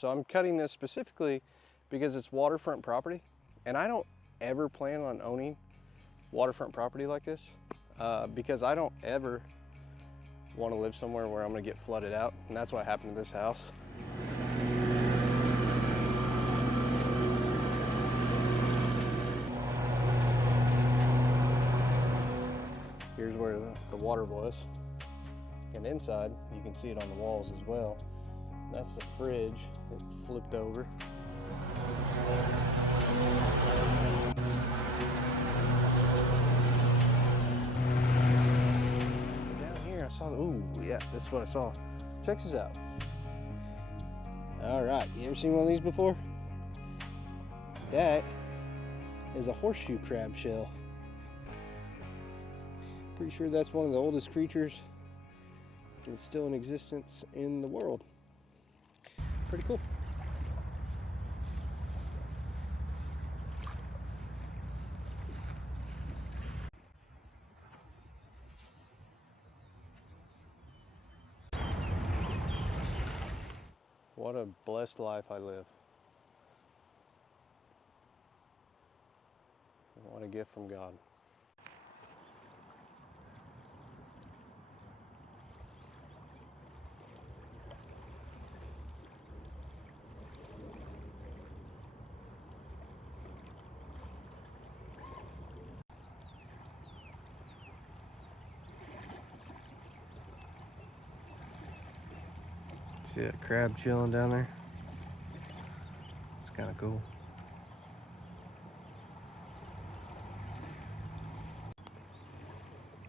So I'm cutting this specifically because it's waterfront property, and I don't ever plan on owning waterfront property like this because I don't ever want to live somewhere where I'm going to get flooded out, and that's what happened to this house. Here's where the water was, and inside you can see it on the walls as well. That's the fridge. It flipped over. Down here I saw, ooh, yeah, this is what I saw. Check this out. All right, you ever seen one of these before? That is a horseshoe crab shell. Pretty sure that's one of the oldest creatures that's still in existence in the world. Pretty cool. What a blessed life I live. What a gift from God. See that crab chilling down there? It's kind of cool.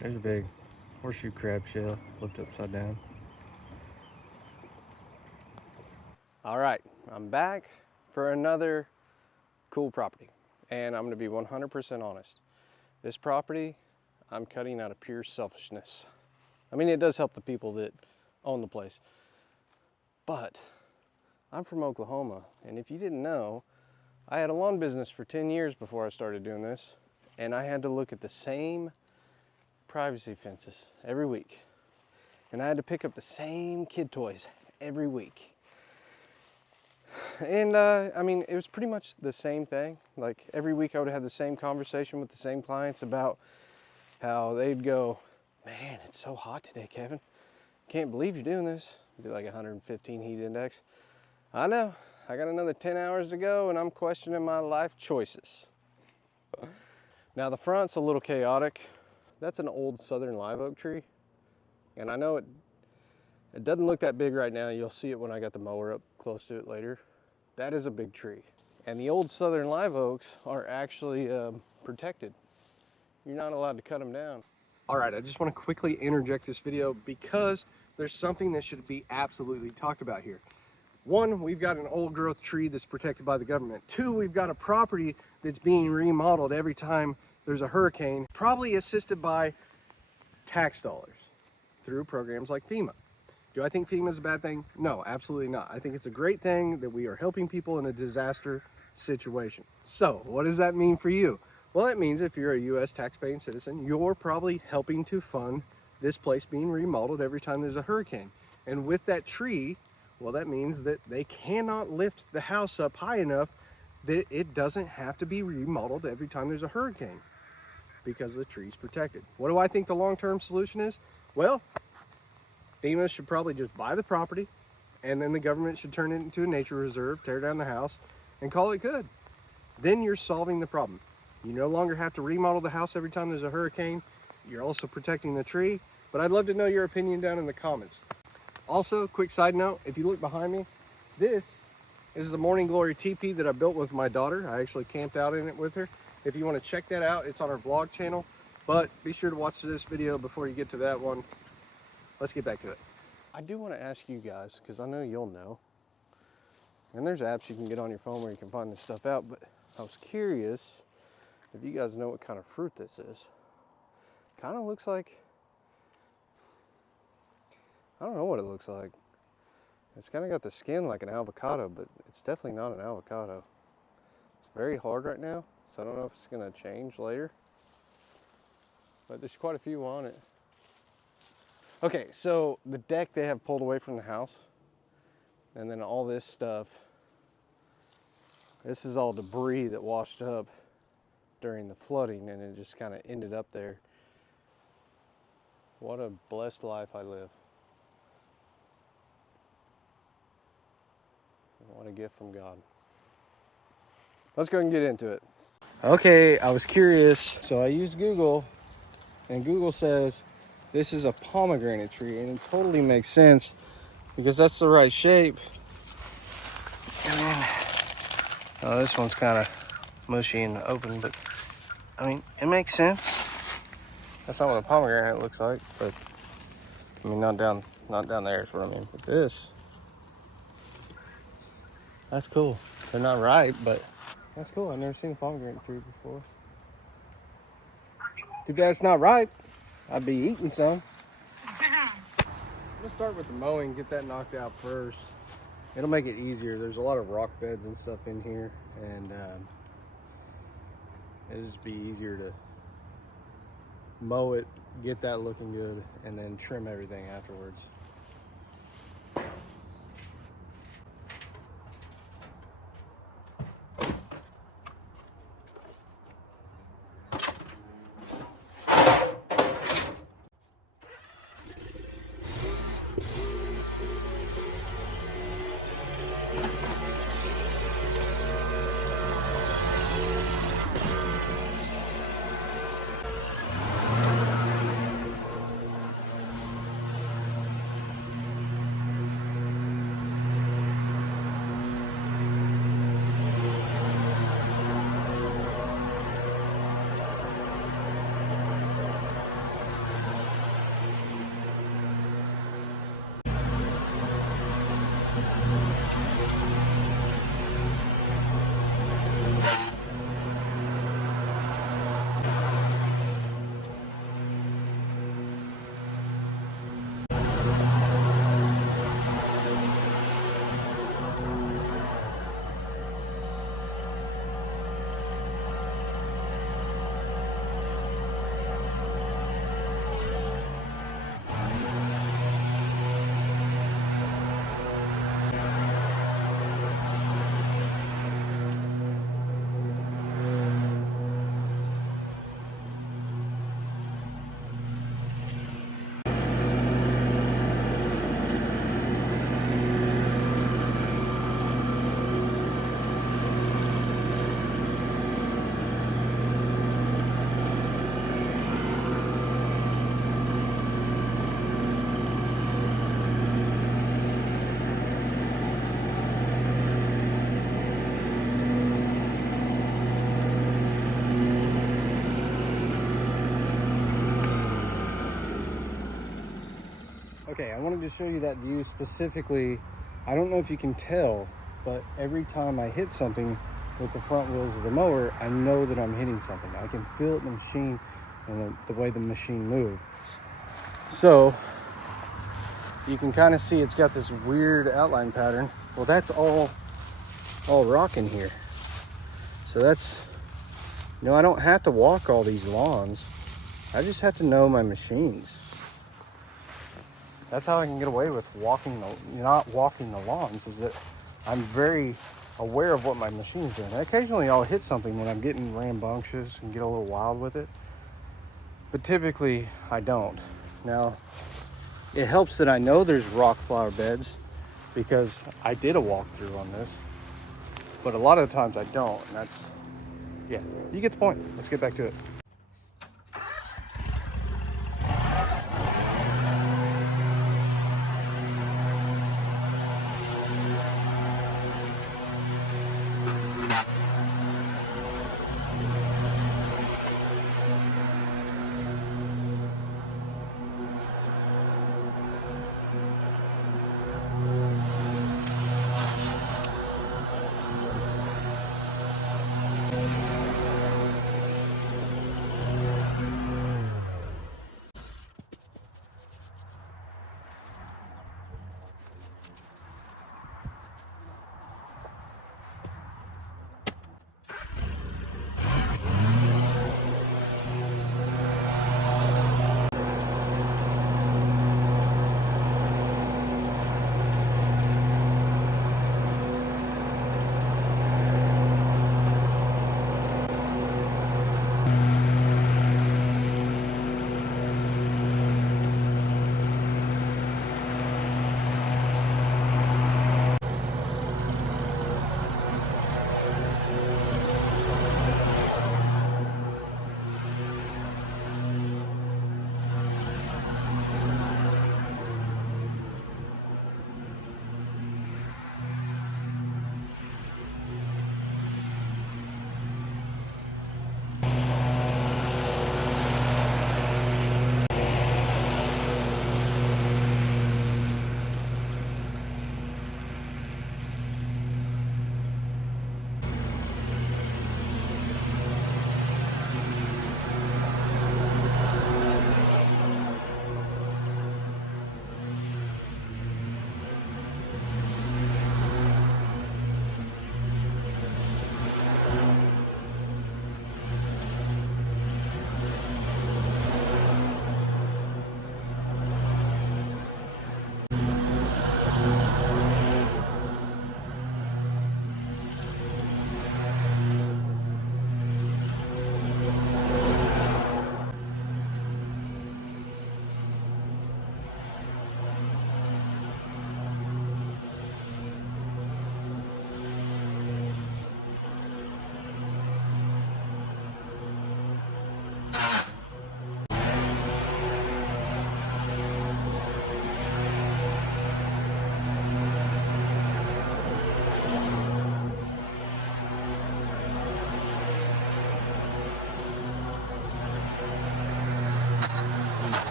There's a big horseshoe crab shell flipped upside down. All right, I'm back for another cool property, and I'm going to be 100% honest. This property, I'm cutting out of pure selfishness. I mean, it does help the people that own the place, but I'm from Oklahoma, and if you didn't know, I had a lawn business for 10 years before I started doing this, and I had to look at the same privacy fences every week, and I had to pick up the same kid toys every week. And I mean, it was pretty much the same thing. Like every week I would have the same conversation with the same clients about how they'd go, man, it's so hot today, Kevin. Can't believe you're doing this. It'd be like 115 heat index. I know, I got another 10 hours to go and I'm questioning my life choices. Now the front's a little chaotic. That's an old southern live oak tree. And I know it doesn't look that big right now. You'll see it when I got the mower up close to it later. That is a big tree. And the old southern live oaks are actually protected. You're not allowed to cut them down. All right, I just want to quickly interject this video because there's something that should be absolutely talked about here. One, we've got an old growth tree that's protected by the government. Two, we've got a property that's being remodeled every time there's a hurricane, probably assisted by tax dollars through programs like FEMA. Do I think FEMA is a bad thing? No, absolutely not. I think it's a great thing that we are helping people in a disaster situation. So what does that mean for you? Well, that means if you're a U.S. taxpaying citizen, you're probably helping to fund this place being remodeled every time there's a hurricane. And with that tree, well, that means that they cannot lift the house up high enough that it doesn't have to be remodeled every time there's a hurricane because the tree's protected. What do I think the long-term solution is? Well, FEMA should probably just buy the property, and then the government should turn it into a nature reserve, tear down the house, and call it good. Then you're solving the problem. You no longer have to remodel the house every time there's a hurricane. You're also protecting the tree, but I'd love to know your opinion down in the comments. Also, quick side note, if you look behind me, this is the Morning Glory teepee that I built with my daughter. I actually camped out in it with her. If you want to check that out, it's on our vlog channel, but be sure to watch this video before you get to that one. Let's get back to it. I do want to ask you guys, because I know you'll know, and there's apps you can get on your phone where you can find this stuff out, but I was curious if you guys know what kind of fruit this is. Kind of looks like, I don't know what it looks like. It's kind of got the skin like an avocado, but it's definitely not an avocado. It's very hard right now, so I don't know if it's going to change later, but there's quite a few on it. Okay, so the deck they have pulled away from the house, And then all this stuff, this is all debris that washed up during the flooding, and it just kind of ended up there. What a blessed life I live. What a gift from God. Let's go and get into it. Okay, I was curious, so I used Google, and Google says this is a pomegranate tree, and it totally makes sense because that's the right shape. And then, oh, this one's kind of mushy and open, but I mean, it makes sense. That's not what a pomegranate looks like, but I mean, not down there is what I mean. But this, that's cool. They're not ripe, but that's cool. I've never seen a pomegranate tree before. Too bad it's not ripe. I'd be eating some. Let's start with the mowing, get that knocked out first. It'll make it easier. There's a lot of rock beds and stuff in here, and it'll just be easier to mow it, get that looking good, and then trim everything afterwards. Okay, I wanted to show you that view specifically. I don't know if you can tell, but every time I hit something with the front wheels of the mower, I know that I'm hitting something. I can feel it in the machine and the way the machine moves. So you can kind of see it's got this weird outline pattern. Well, that's all rock in here. So that's, you know, I don't have to walk all these lawns. I just have to know my machines. That's how I can get away with not walking the lawns, is that I'm very aware of what my machine's doing. And occasionally I'll hit something when I'm getting rambunctious and get a little wild with it, but typically I don't. Now, it helps that I know there's rock flower beds because I did a walkthrough on this, but a lot of the times I don't, and that's, yeah, you get the point. Let's get back to it.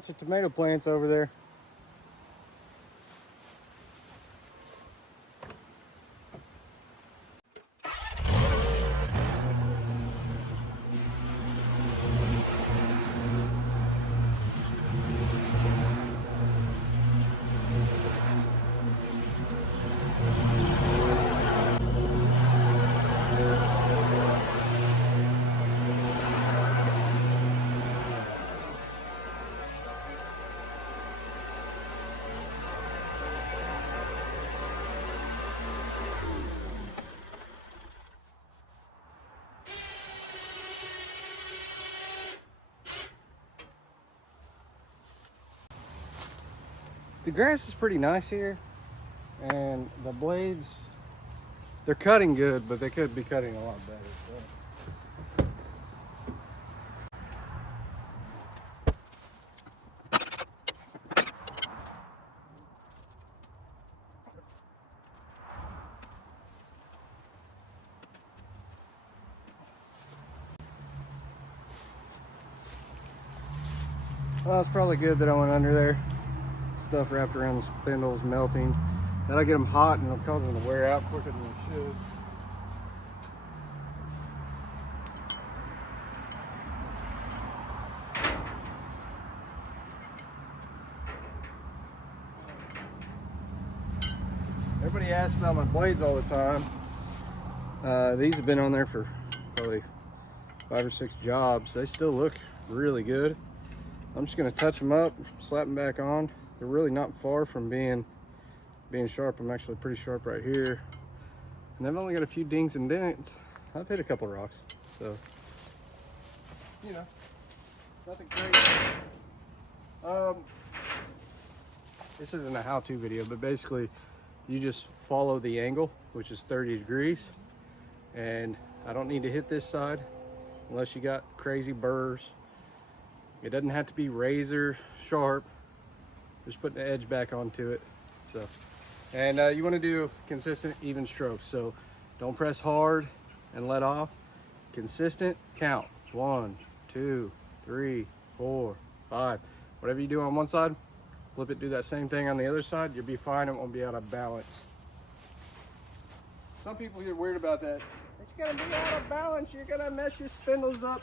bunch of tomato plants over there. The grass is pretty nice here, and the blades, they're cutting good, but they could be cutting a lot better. So. Well, it's probably good that I went under there. Stuff wrapped around the spindles melting. That'll get them hot and it'll cause them to wear out quicker than they should. Everybody asks about my blades all the time. These have been on there for probably 5 or 6 jobs. They still look really good. I'm just gonna touch them up, slap them back on. They're really not far from being sharp. I'm actually pretty sharp right here. And they've only got a few dings and dents. I've hit a couple rocks, so, you know, nothing crazy. This isn't a how-to video, but basically you just follow the angle, which is 30 degrees. And I don't need to hit this side unless you got crazy burrs. It doesn't have to be razor sharp. Just putting the edge back onto it. So, and you want to do consistent, even strokes. So don't press hard and let off. Consistent count. 1, 2, 3, 4, 5. Whatever you do on one side, flip it, do that same thing on the other side. You'll be fine. It won't be out of balance. Some people get weird about that. It's gonna be out of balance. You're gonna mess your spindles up.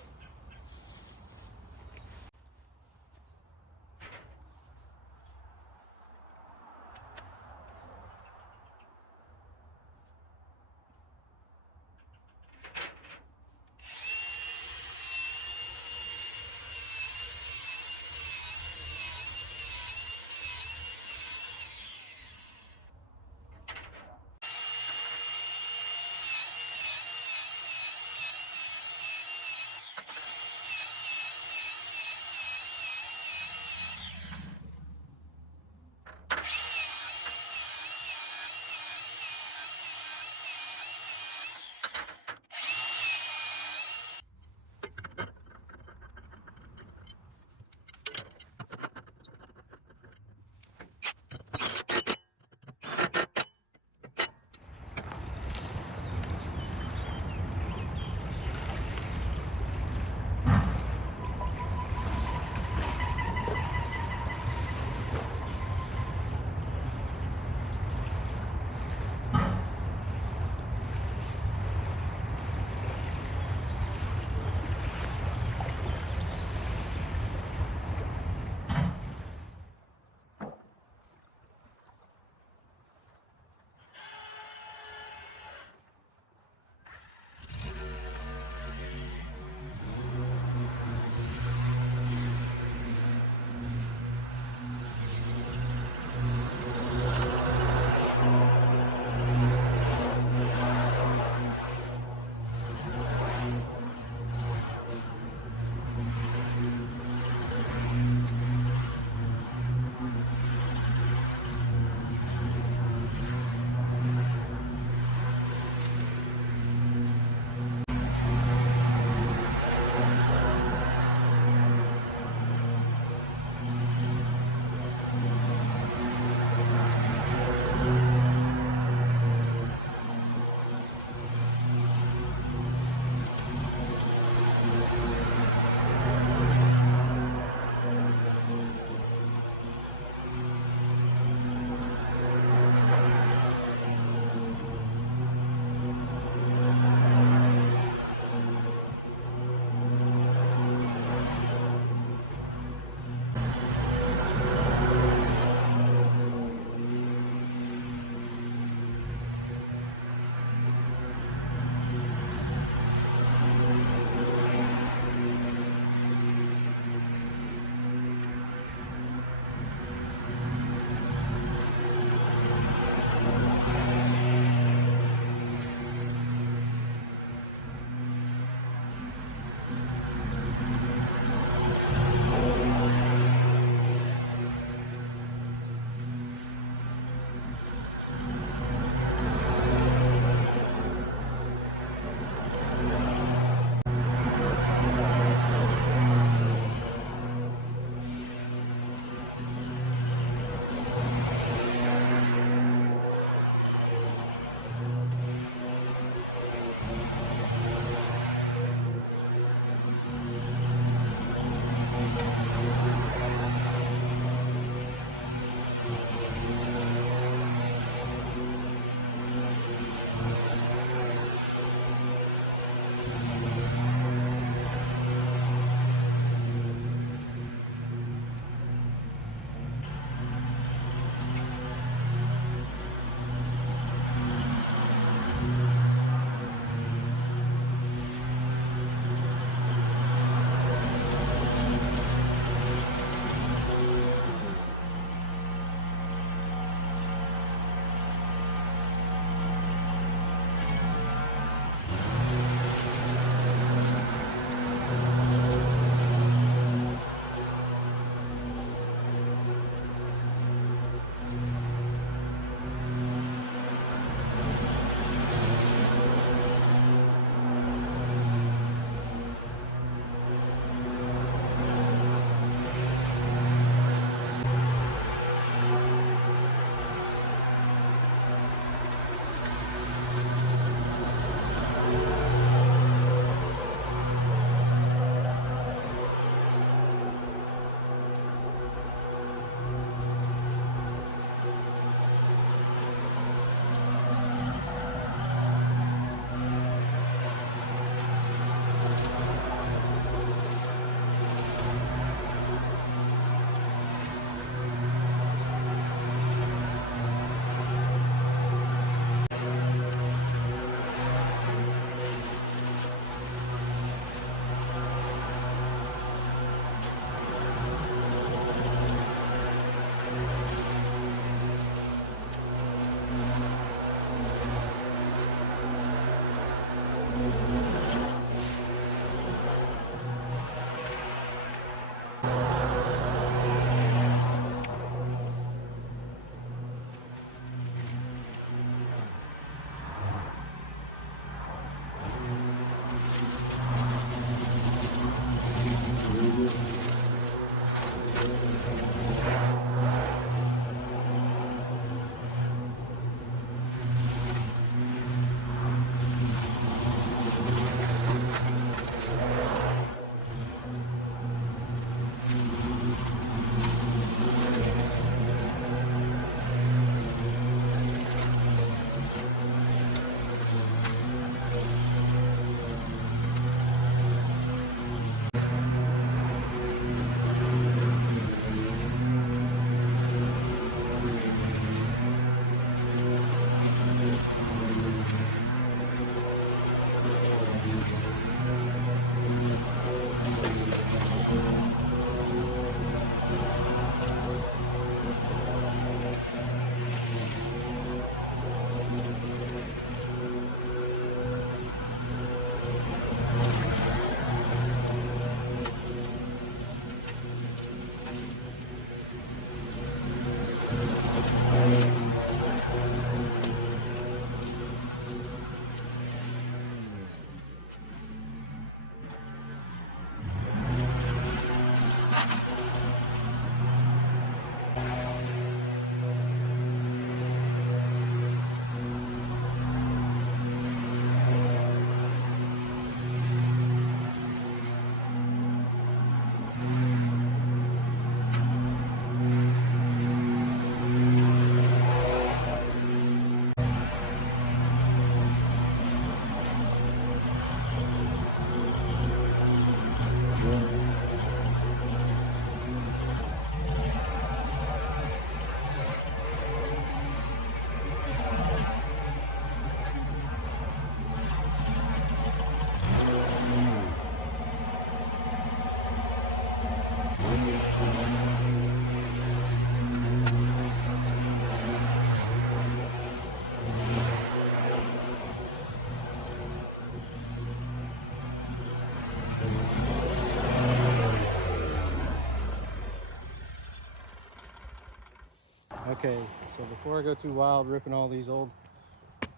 Okay, so before I go too wild ripping all these old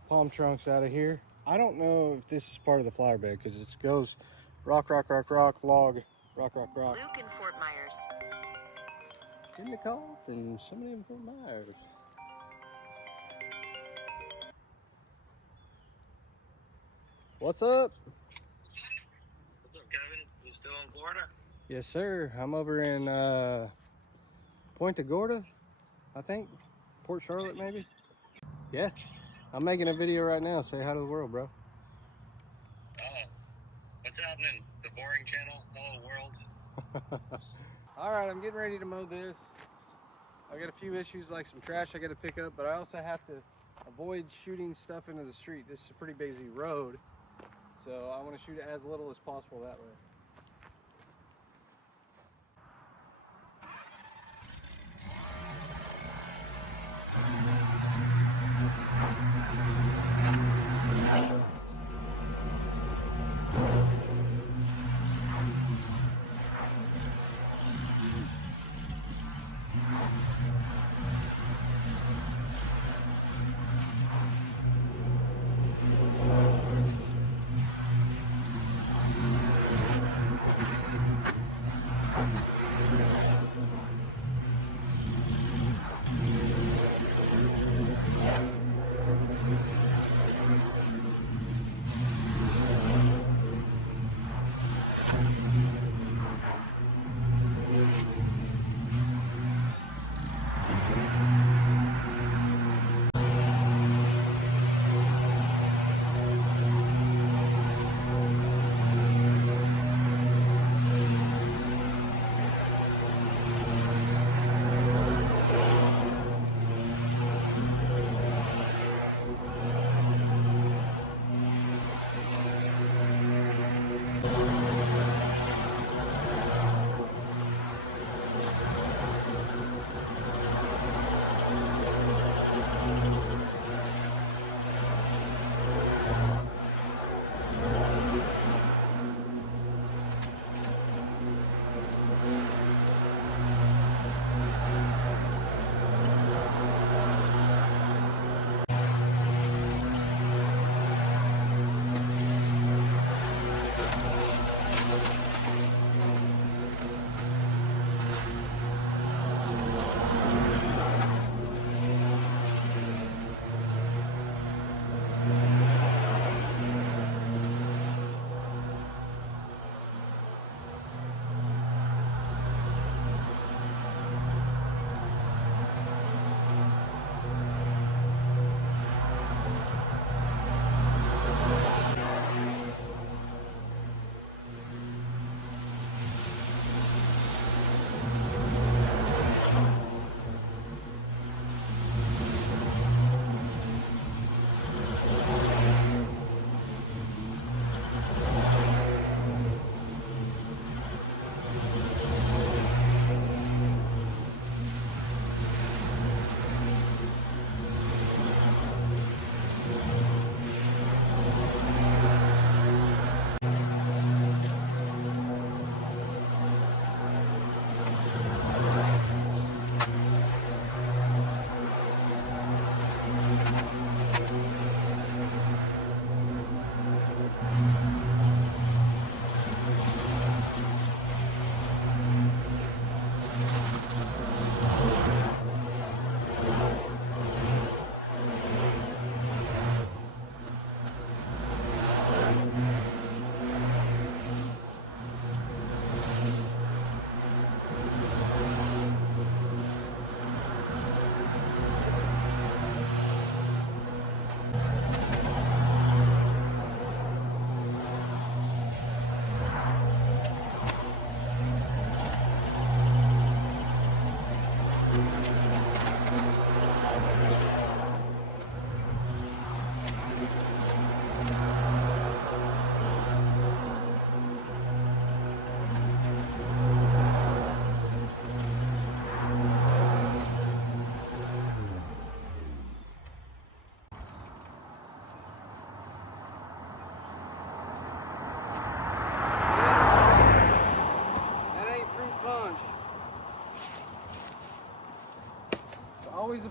palm trunks out of here, I don't know if this is part of the flower bed because it goes rock, rock, rock, rock, log, rock, rock, rock. Luke in Fort Myers. Getting a call from somebody in Fort Myers. What's up? What's up, Kevin? You still in Florida? Yes, sir. I'm over in Punta Gorda, I think. Port Charlotte, maybe. Yeah. I'm making a video right now. Say hi to the world, bro. Oh, what's happening? The boring channel? Hello, world. All right, I'm getting ready to mow this. I got a few issues like some trash I got to pick up, but I also have to avoid shooting stuff into the street. This is a pretty busy road, so I want to shoot as little as possible that way.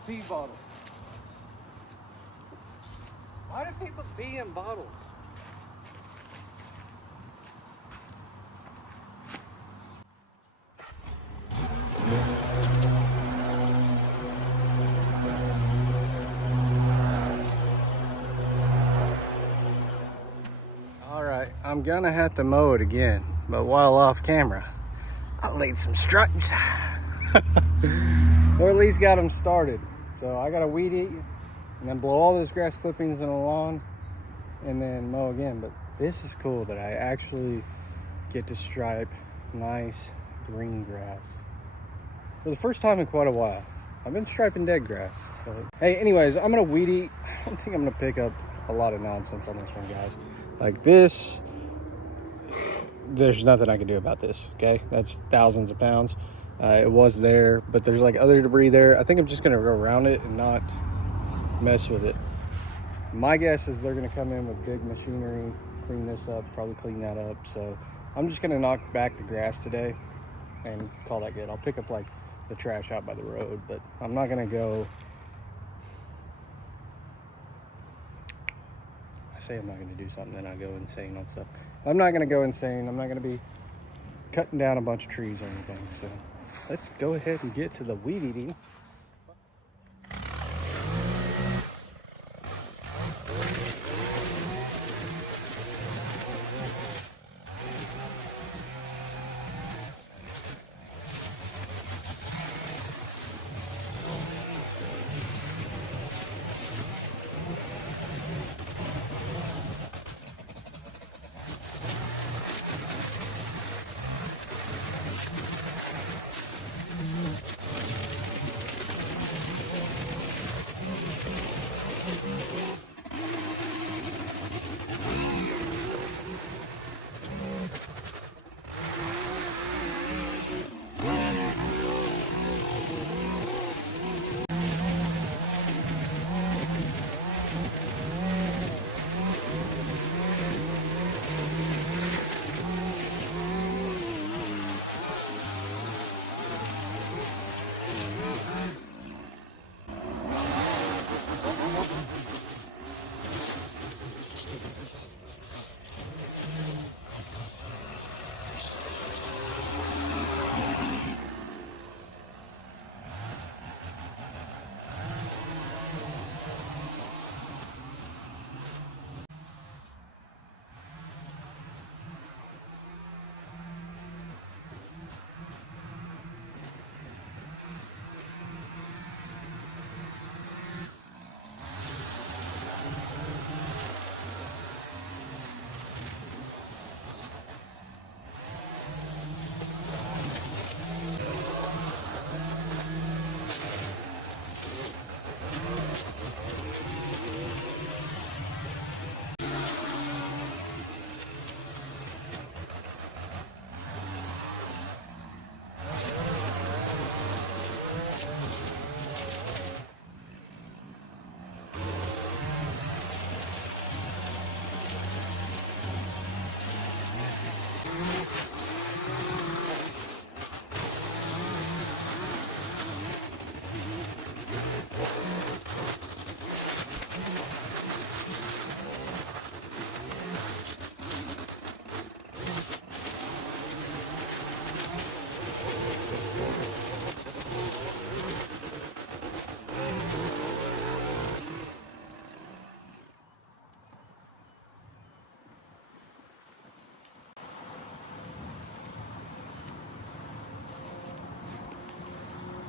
pee bottles. Why do people pee in bottles? All right, I'm gonna have to mow it again, but while off camera, I laid some stripes. Or at least got them started. So I gotta weed eat and then blow all those grass clippings in the lawn and then mow again. But this is cool that I actually get to stripe nice green grass for the first time in quite a while. I've been striping dead grass. But hey, anyways, I'm gonna weed eat. I don't think I'm gonna pick up a lot of nonsense on this one, guys. Like this, there's nothing I can do about this, okay? That's thousands of pounds. It was there, but there's like other debris there. I think I'm just gonna go around it and not mess with it. My guess is they're gonna come in with big machinery, clean this up, probably clean that up. So I'm just gonna knock back the grass today and call that good. I'll pick up like the trash out by the road, but I'm not gonna go. I say I'm not gonna do something, then I go insane on stuff. I'm not gonna go insane. I'm not gonna be cutting down a bunch of trees or anything. So let's go ahead and get to the weed eating.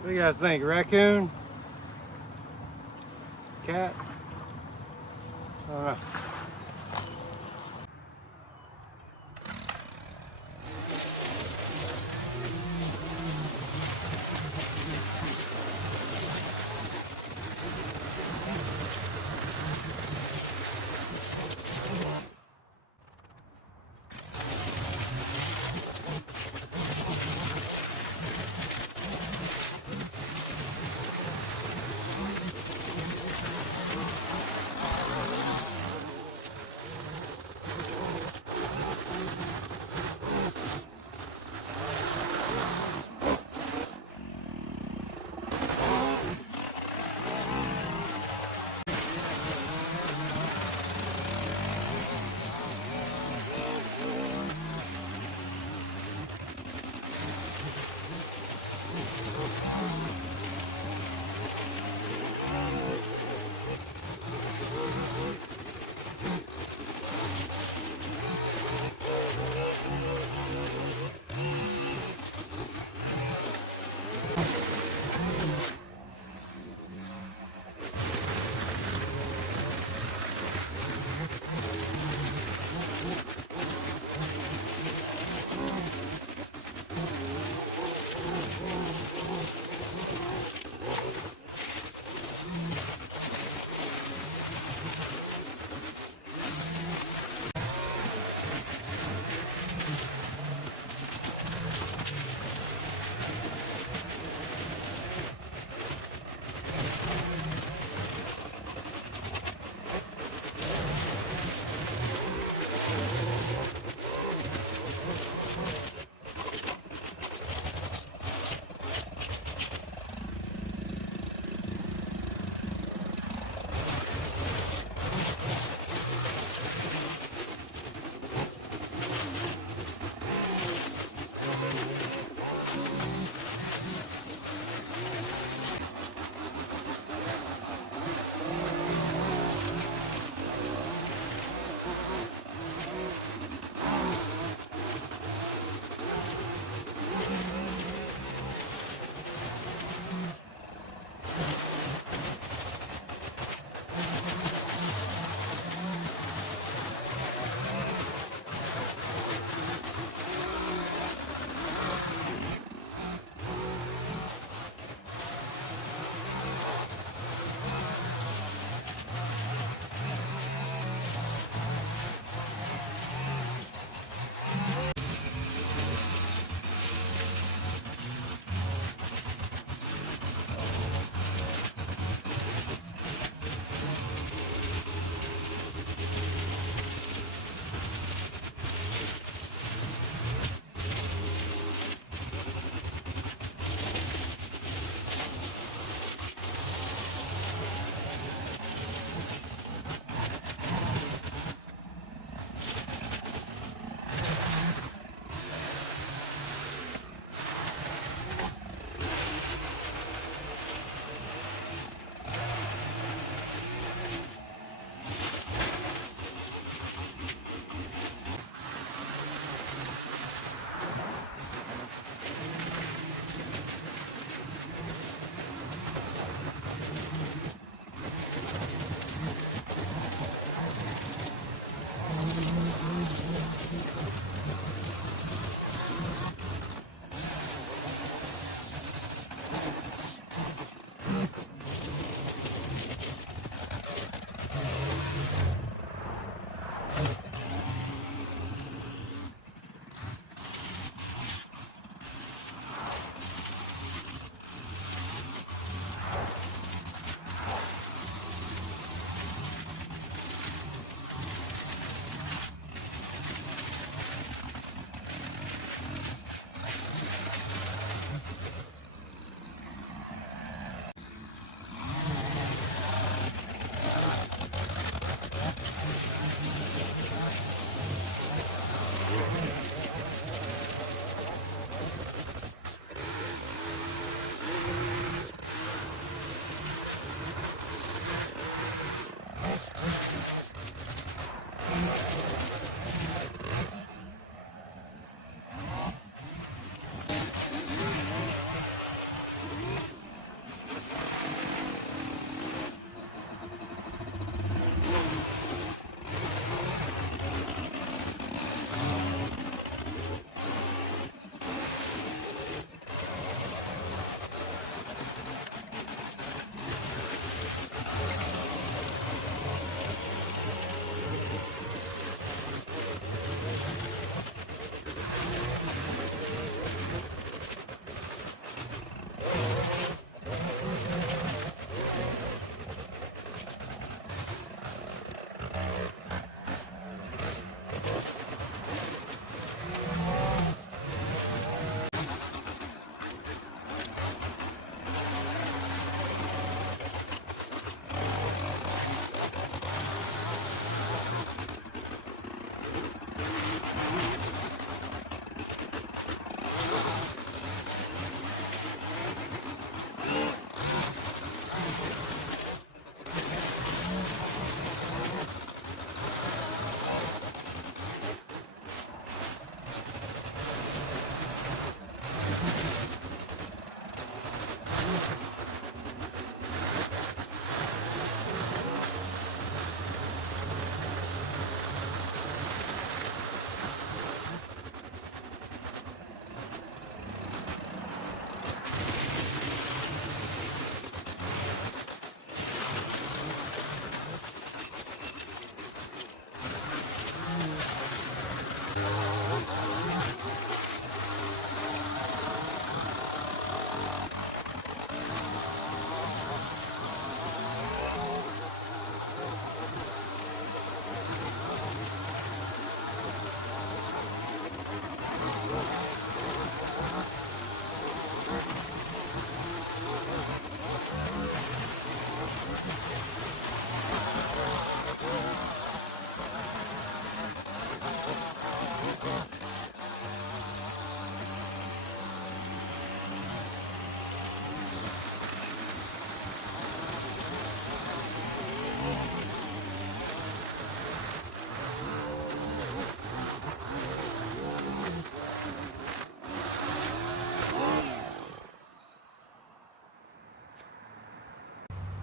What do you guys think? Raccoon? Cat? I don't know.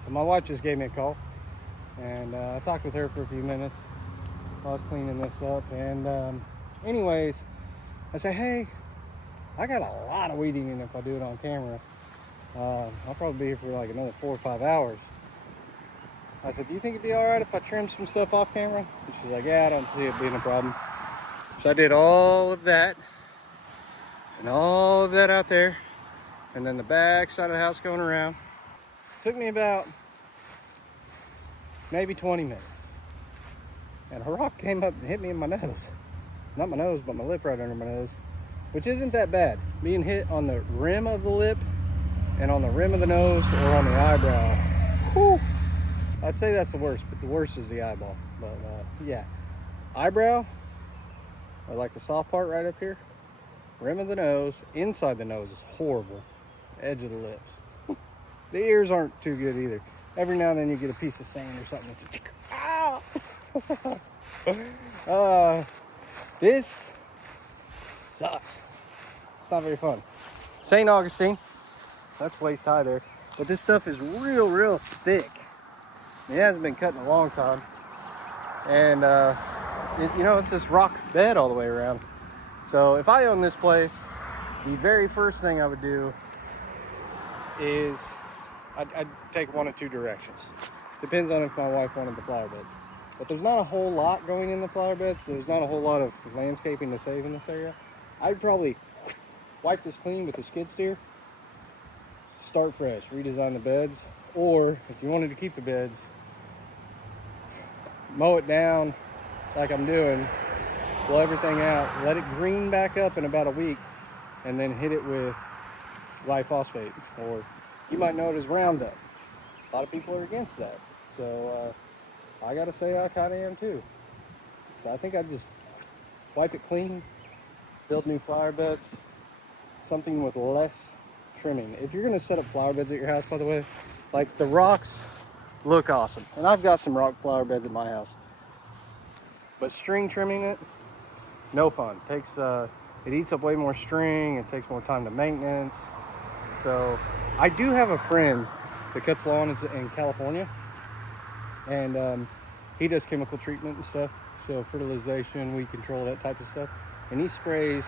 So my wife just gave me a call, and I talked with her for a few minutes while I was cleaning this up. And anyways, I said, hey, I got a lot of weed eating if I do it on camera. I'll probably be here for like another 4 or 5 hours. I said, do you think it'd be all right if I trim some stuff off camera? And she's like, yeah, I don't see it being a problem. So I did all of that and all of that out there, and then the back side of the house going around. It took me about maybe 20 minutes. And a rock came up and hit me in my nose. Not my nose, but my lip right under my nose, which isn't that bad. Being hit on the rim of the lip and on the rim of the nose or on the eyebrow. Whew. I'd say that's the worst, but the worst is the eyeball. But yeah, eyebrow, or like the soft part right up here, rim of the nose, inside the nose is horrible. Edge of the lip. The ears aren't too good either. Every now and then you get a piece of sand or something that's ah! This sucks. It's not very fun. St. Augustine, that's waist high there. But this stuff is real thick. It hasn't been cut in a long time. And you know, it's this rock bed all the way around. So if I owned this place, the very first thing I would do is I'd take one of two directions. Depends on if my wife wanted the flower beds. But there's not a whole lot going in the flower beds. So there's not a whole lot of landscaping to save in this area. I'd probably wipe this clean with the skid steer, start fresh, redesign the beds. Or if you wanted to keep the beds, mow it down like I'm doing, blow everything out, let it green back up in about a week, and then hit it with glyphosate, or you might know it as Roundup. A lot of people are against that, so I gotta say I kind of am too. So I think I'd just wipe it clean, build new flower beds, something with less trimming. If you're gonna set up flower beds at your house, by the way, like the rocks look awesome, and I've got some rock flower beds at my house. But string trimming it, no fun. It eats up way more string. It takes more time to maintenance. So I do have a friend that cuts lawns in California, and he does chemical treatment and stuff. So fertilization, weed control, that type of stuff. And he sprays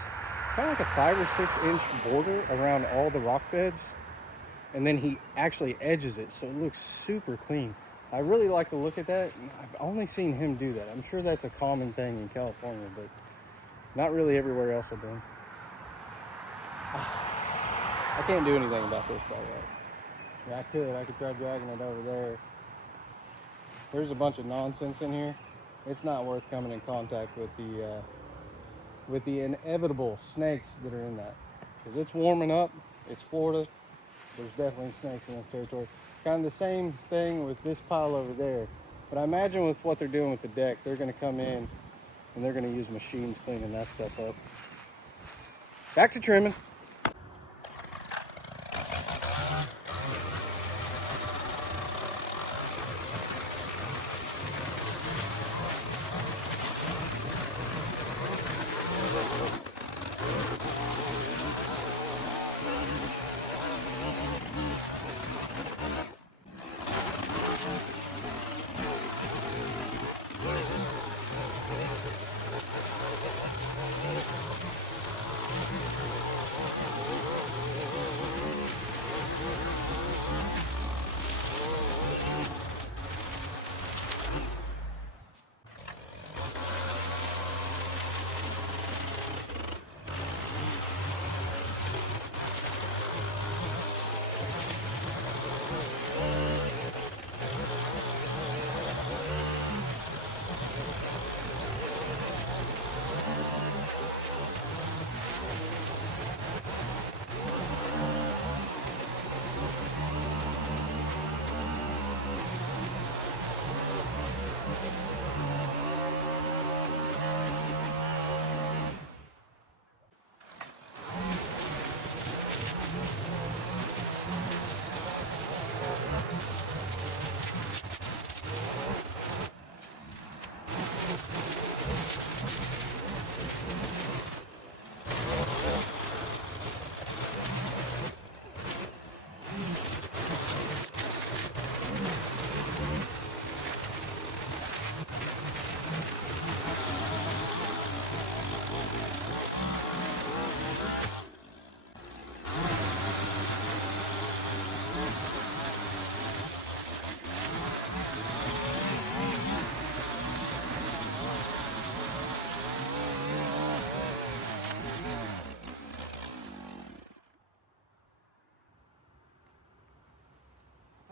kind of like a 5 or 6 inch border around all the rock beds. And then he actually edges it so it looks super clean. I really like to look at that. I've only seen him do that. I'm sure that's a common thing in California, but not really everywhere else I've been. I can't do anything about this, by the way. Yeah, I could try dragging it over there. There's a bunch of nonsense in here. It's not worth coming in contact with the inevitable snakes that are in that. Because it's warming up. It's Florida. There's definitely snakes in this territory. Kind of the same thing with this pile over there. But I imagine with what they're doing with the deck, they're going to come in and they're going to use machines cleaning that stuff up. Back to trimming.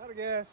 Out of gas.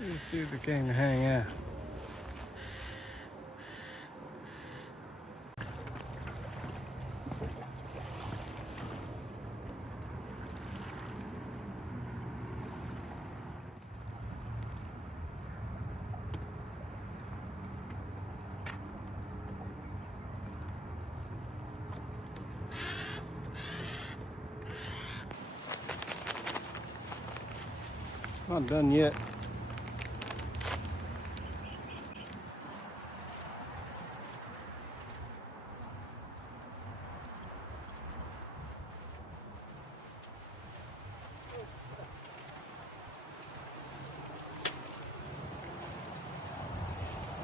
This dude that came to hang out. Not done yet.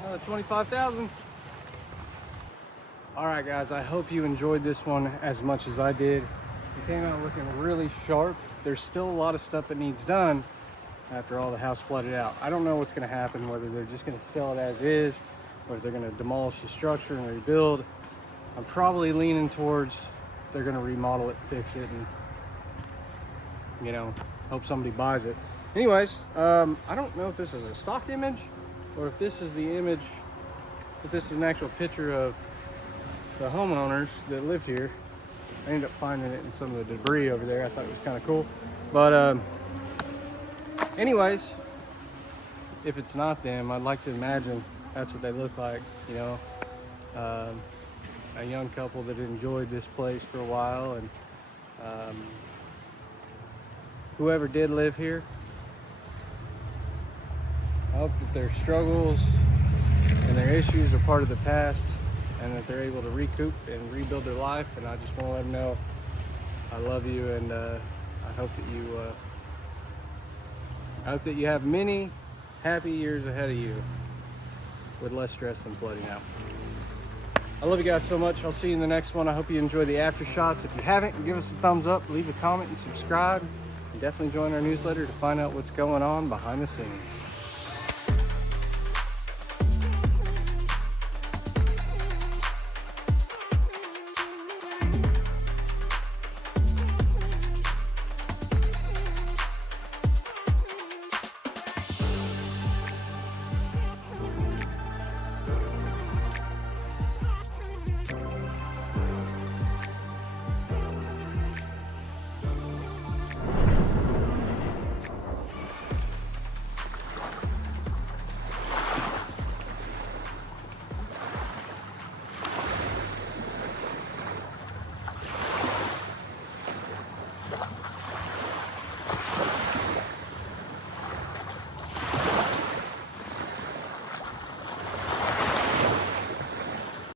Another 25,000. All right, guys, I hope you enjoyed this one as much as I did. It came out looking really sharp. There's still a lot of stuff that needs done after all the house flooded out. I don't know what's gonna happen, whether they're just gonna sell it as is, or if they're gonna demolish the structure and rebuild. I'm probably leaning towards they're gonna remodel it, fix it, and, you know, hope somebody buys it. Anyways, I don't know if this is a stock image or if this is the image, if this is an actual picture of the homeowners that lived here. I ended up finding it in some of the debris over there. I thought it was kind of cool. But anyways, if it's not them, I'd like to imagine that's what they look like, you know. A young couple that enjoyed this place for a while, and whoever did live here, I hope that their struggles and their issues are part of the past, and that they're able to recoup and rebuild their life. And I just want to let them know I love you, and I hope that you have many happy years ahead of you with less stress than flooding out. I love you guys so much. I'll see you in the next one. I hope you enjoy the after shots. If you haven't, give us a thumbs up, leave a comment, and subscribe. And definitely join our newsletter to find out what's going on behind the scenes.